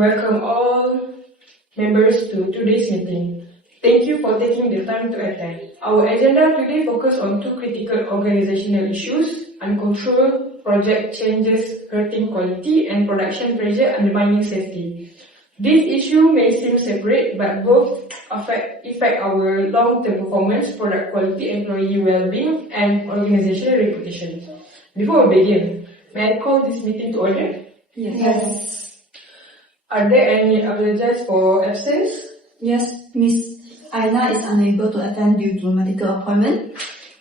welcome all members to today's meeting. Thank you for taking the time to attend. Our agenda today focuses on two critical organizational issues: uncontrolled project changes hurting quality and production pressure undermining safety. This issue may seem separate, but both affect our long-term performance, product quality, employee well-being, and organizational reputation. Before we begin, may I call this meeting to order? Yes. Are there any apologies for absence? Yes, Miss Aina is unable to attend due to medical appointment.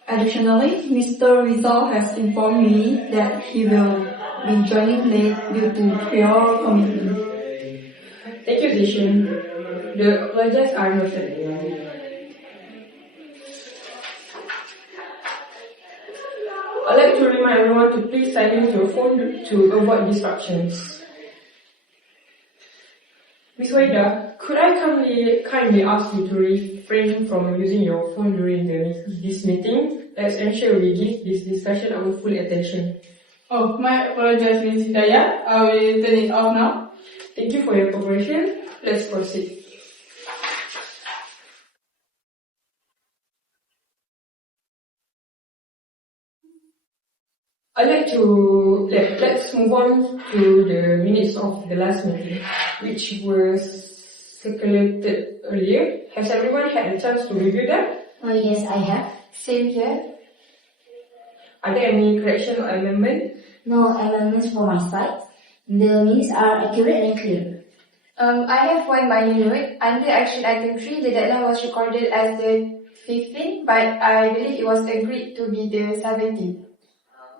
Additionally, Mr. Rizal has informed me that he will be joining late due to prior commitment. Thank you, Zishin. The apologies are noted. I'd like to remind everyone to please silence your phone to avoid distractions. Ms. Waida, could I kindly ask you to refrain from using your phone during this meeting? Let's ensure we give this discussion our full attention. Oh, my apologies, Ms. Hidayah. I will turn it off now. Thank you for your cooperation. Let's proceed. Let's move on to the minutes of the last meeting, which was circulated earlier. Has everyone had a chance to review them? Yes, I have. Same here. Are there any correction or amendment? No amendments from my side. The minutes are accurate and clear. I have one minor note. Under action item 3, the deadline was recorded as the 15th, but I believe it was agreed to be the 17th.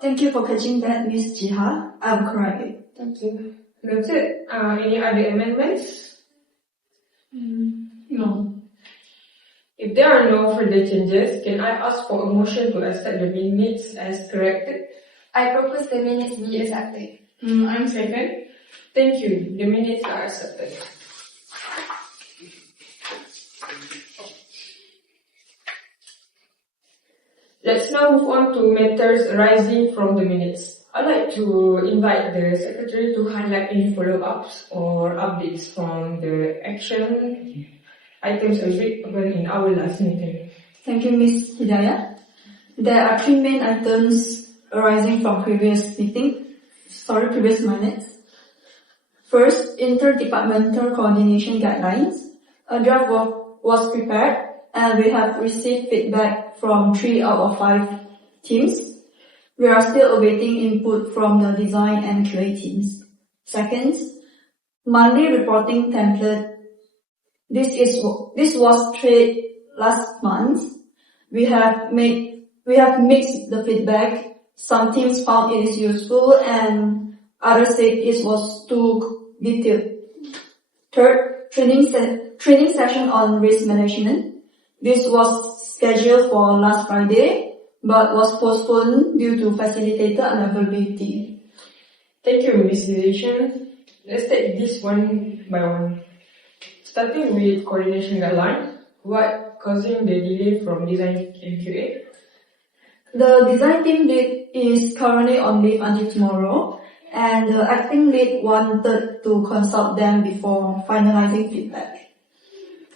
Thank you for catching that, Miss Jiha. I'll correct it. Thank you. Noted. Any other amendments? No. If there are no further changes, can I ask for a motion to accept the minutes as corrected? I propose the minutes be accepted. I'm second. Thank you. The minutes are accepted. Let's now move on to matters arising from the minutes. I'd like to invite the Secretary to highlight any follow-ups or updates from the action items agreed upon in our last meeting. Thank you, Miss Hidayah. There are three main items arising from previous minutes. First, interdepartmental coordination guidelines. A draft was prepared and we have received feedback from 3 out of 5 teams. We are still awaiting input from the design and QA teams. Second, monthly reporting template. This was trade last month. We have mixed the feedback. Some teams found it is useful and others said it was too detailed. Third, training session on risk management. This was scheduled for last Friday, but was postponed due to facilitator unavailability. Thank you, Ms. Zishan. Let's take this one by one. Starting with coordination guidelines, what causing the delay from design and QA? The design team lead is currently on leave until tomorrow, and the acting lead wanted to consult them before finalizing feedback.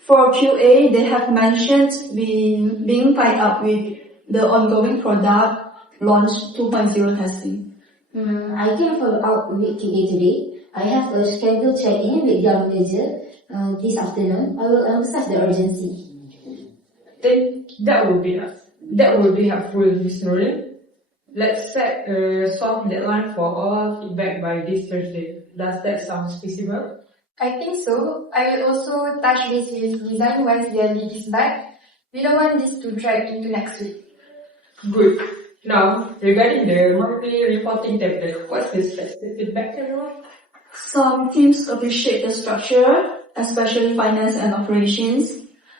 For QA, they have mentioned being tied up with the ongoing product launch 2.0 testing. I can follow up with QA today. I have a scheduled check-in with their manager this afternoon. I will emphasize the urgency. Then that will be helpful, Ms. Nurin. Let's set a soft deadline for all feedback by this Thursday. Does that sound feasible? I think so. I will also touch base with design once their lead is back. We don't want this to drag into next week. Good. Now, regarding the monthly reporting template, what's the specific feedback, everyone? Some teams appreciate the structure, especially finance and operations.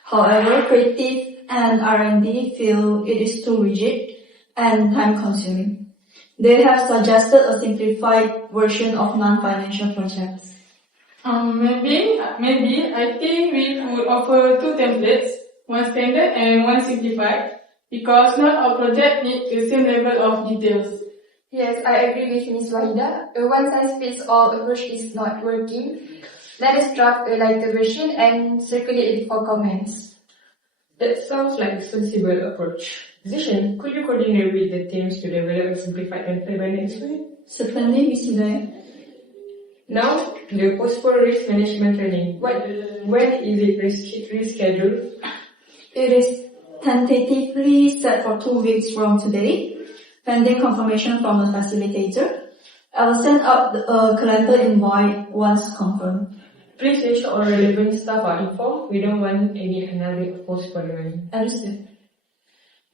However, creative and R&D feel it is too rigid and time-consuming. They have suggested a simplified version of non-financial projects. Maybe I think we would offer 2 templates, one standard and one simplified, because not all projects need the same level of details. Yes, I agree with Ms. Wahida. A one-size-fits-all approach is not working. Let us draft a lighter version and circulate it for comments. That sounds like a sensible approach. Zishan, could you coordinate with the teams to develop a simplified and fair experience? Certainly, Ms. Hidayah. Now, the postponed risk management training. When is it rescheduled? It is tentatively set for 2 weeks from today, pending confirmation from the facilitator. I will send out a calendar invite once confirmed. Please ensure all relevant staff are informed. We don't want any another postponement. Understood.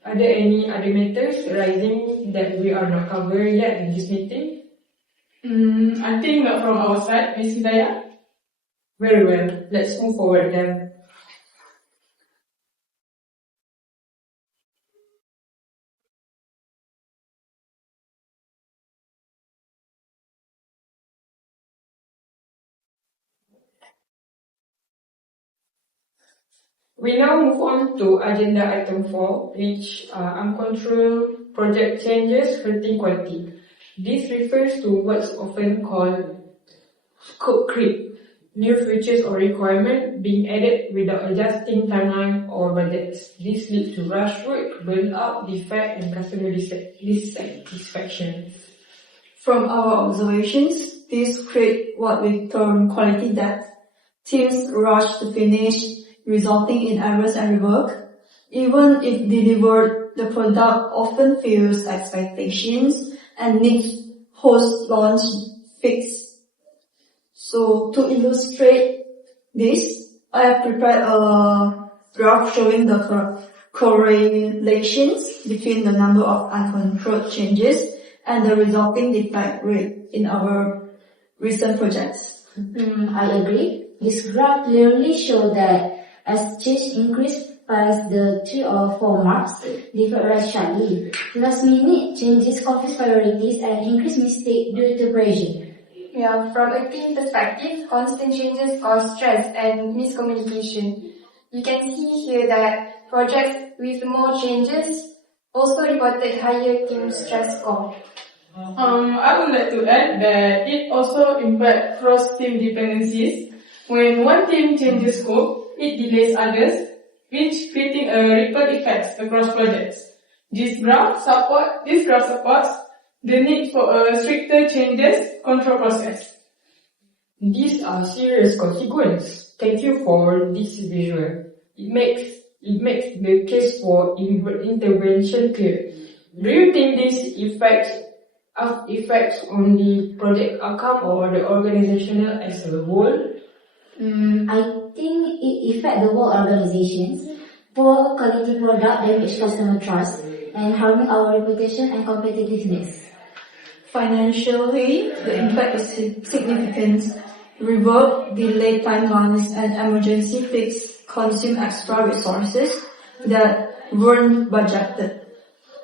Are there any other matters arising that we are not covering yet in this meeting? I think not from our side, Ms. Hidayah. Very well. Let's move forward then. We now move on to agenda item 4, which are uncontrolled project changes hurting quality. This refers to what's often called scope creep, new features or requirements being added without adjusting timeline or budgets. This leads to rush work, burnout, defect, and customer dissatisfaction. From our observations, this creates what we term quality debt. Teams rush to finish, resulting in errors and rework. Even if delivered, the product often fails expectations and needs post-launch fix. So to illustrate this, I have prepared a graph showing the correlations between the number of uncontrolled changes and the resulting defect rate in our recent projects. I agree. This graph clearly shows that as change increase past the 3 or 4 marks, defect rise sharply. Last minute changes confuse priorities and increase mistake due to pressure. Yeah, from a team perspective, constant changes cause stress and miscommunication. You can see here that projects with more changes also reported higher team stress score. I would like to add that it also impacts cross-team dependencies. When one team changes scope, it delays others, which creating a ripple effect across projects. This graph supports the need for a stricter changes control process. These are serious consequences. Thank you for this visual. It makes the case for intervention clear. Do you think this affects on the project outcome or the organizational as a whole? I think it affects the whole organizations. Poor quality product damage customer trust and harming our reputation and competitiveness. Financially, the impact is significant. Rework, delayed timelines, and emergency fix consume extra resources that weren't budgeted.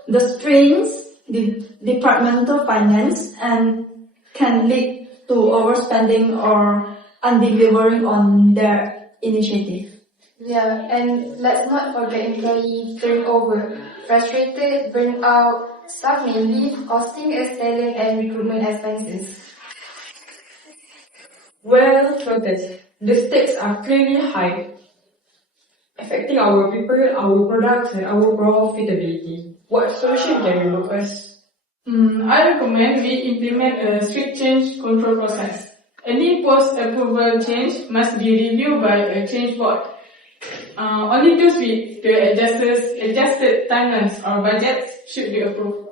The strains, the departmental finance, and can lead to overspending or undelivering on their initiative. Yeah, and let's not forget employee turnover. Frustrated, burnt out, staff may leave, costing us talent and recruitment expenses. Well noted. The stakes are clearly high, affecting our people, our products, and our profitability. What solution can we propose? I recommend we implement a strict change control process. Any post-approval change must be reviewed by a change board. Only those with the adjusted timelines or budgets should be approved.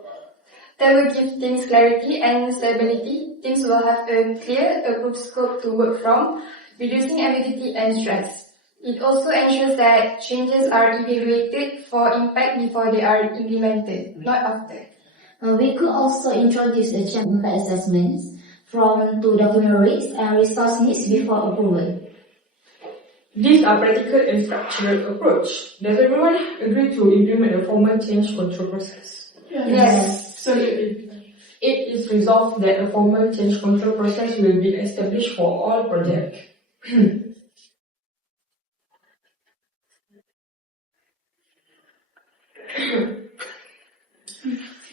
That will give teams clarity and stability. Teams will have a clear, approved scope to work from, reducing ambiguity and stress. It also ensures that changes are evaluated for impact before they are implemented, not after. We could also introduce a change impact assessments to document risks and resource needs before approval. These are practical and structural approach. Does everyone agree to implement a formal change control process? Yes, absolutely. It is resolved that a formal change control process will be established for all projects.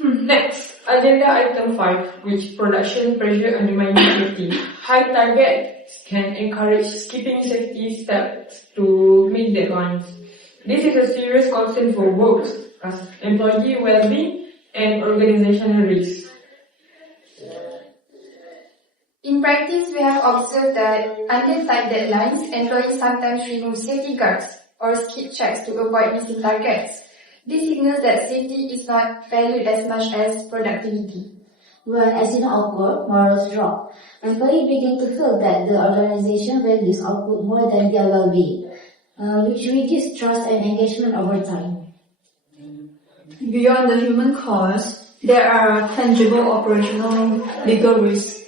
Next, agenda item 5, which production pressure undermining quality. High target, can encourage skipping safety steps to meet deadlines. This is a serious concern for both employee well-being and organizational risk. In practice, we have observed that under tight deadlines, employees sometimes remove safety guards or skip checks to avoid missing targets. This signals that safety is not valued as much as productivity. When accidents occur, morals drop. Employees begin to feel that the organization values output more than their well-being, which reduces trust and engagement over time. Beyond the human cost, there are tangible operational legal risks.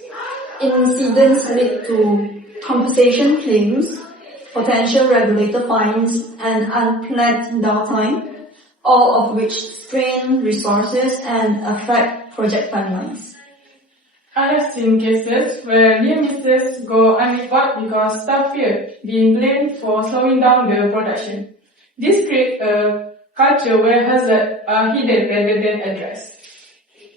Incidents lead to compensation claims, potential regulator fines, and unplanned downtime, all of which strain resources and affect project timelines. I have seen cases where near misses go unreported because staff fear being blamed for slowing down the production. This creates a culture where hazards are hidden rather than addressed.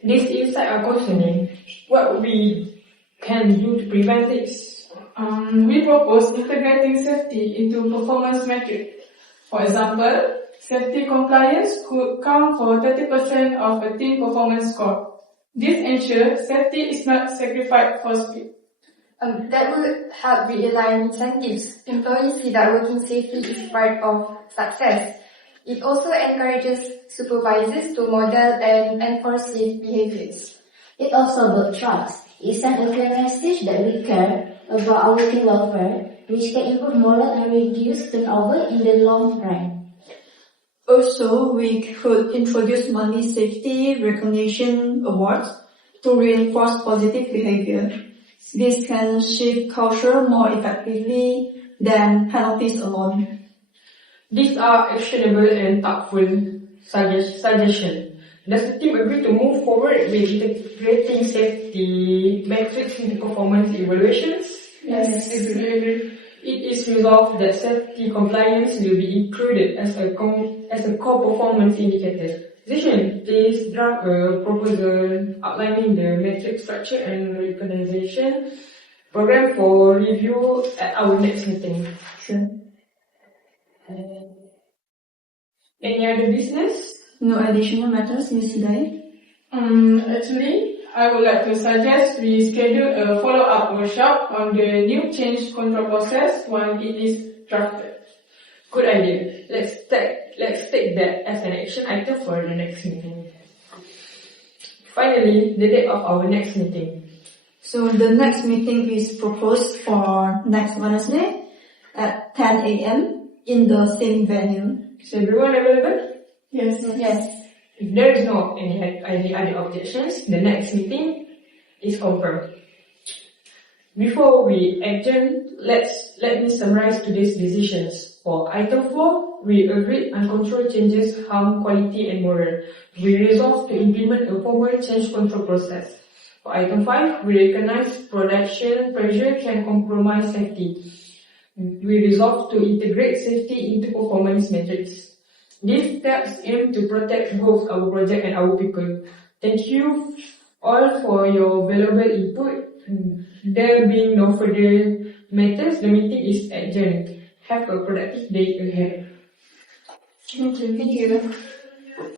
These insights are concerning. What we can do to prevent this? We propose integrating safety into performance metrics. For example, safety compliance could count for 30% of a team performance score. This ensures safety is not sacrificed for speed. That would help realign incentives. Employees see that working safely is part of success. It also encourages supervisors to model and enforce safe behaviors. It also builds trust. It sends a clear message that we care about our team welfare, which can improve morale and reduce turnover in the long run. Also, we could introduce monthly safety recognition awards to reinforce positive behavior. This can shift culture more effectively than penalties alone. These are actionable and thoughtful suggestions. Does the team agree to move forward with integrating safety metrics into performance evaluations? Yes, agree. It is resolved that safety compliance will be included as a core performance indicator. Decision, please draft a proposal outlining the metric structure and recognition program for review at our next meeting. Sure. Any other business? No additional matters, Ms. Hidayat? Actually, I would like to suggest we schedule a follow-up workshop on the new change control process when it is drafted. Good idea. Let's take that as an action item for the next meeting. Finally, the date of our next meeting. So the next meeting is proposed for next Wednesday at 10 a.m. in the same venue. Is everyone available? Yes. If there is no any other objections, the next meeting is confirmed. Before we adjourn, let me summarize today's decisions. For item 4, we agreed uncontrolled changes harm quality and morale. We resolved to implement a formal change control process. For item 5, we recognize production pressure can compromise safety. We resolved to integrate safety into performance metrics. These steps aim to protect both our project and our people. Thank you all for your valuable input. There being no further matters, the meeting is adjourned. Have a productive day ahead. Thank you.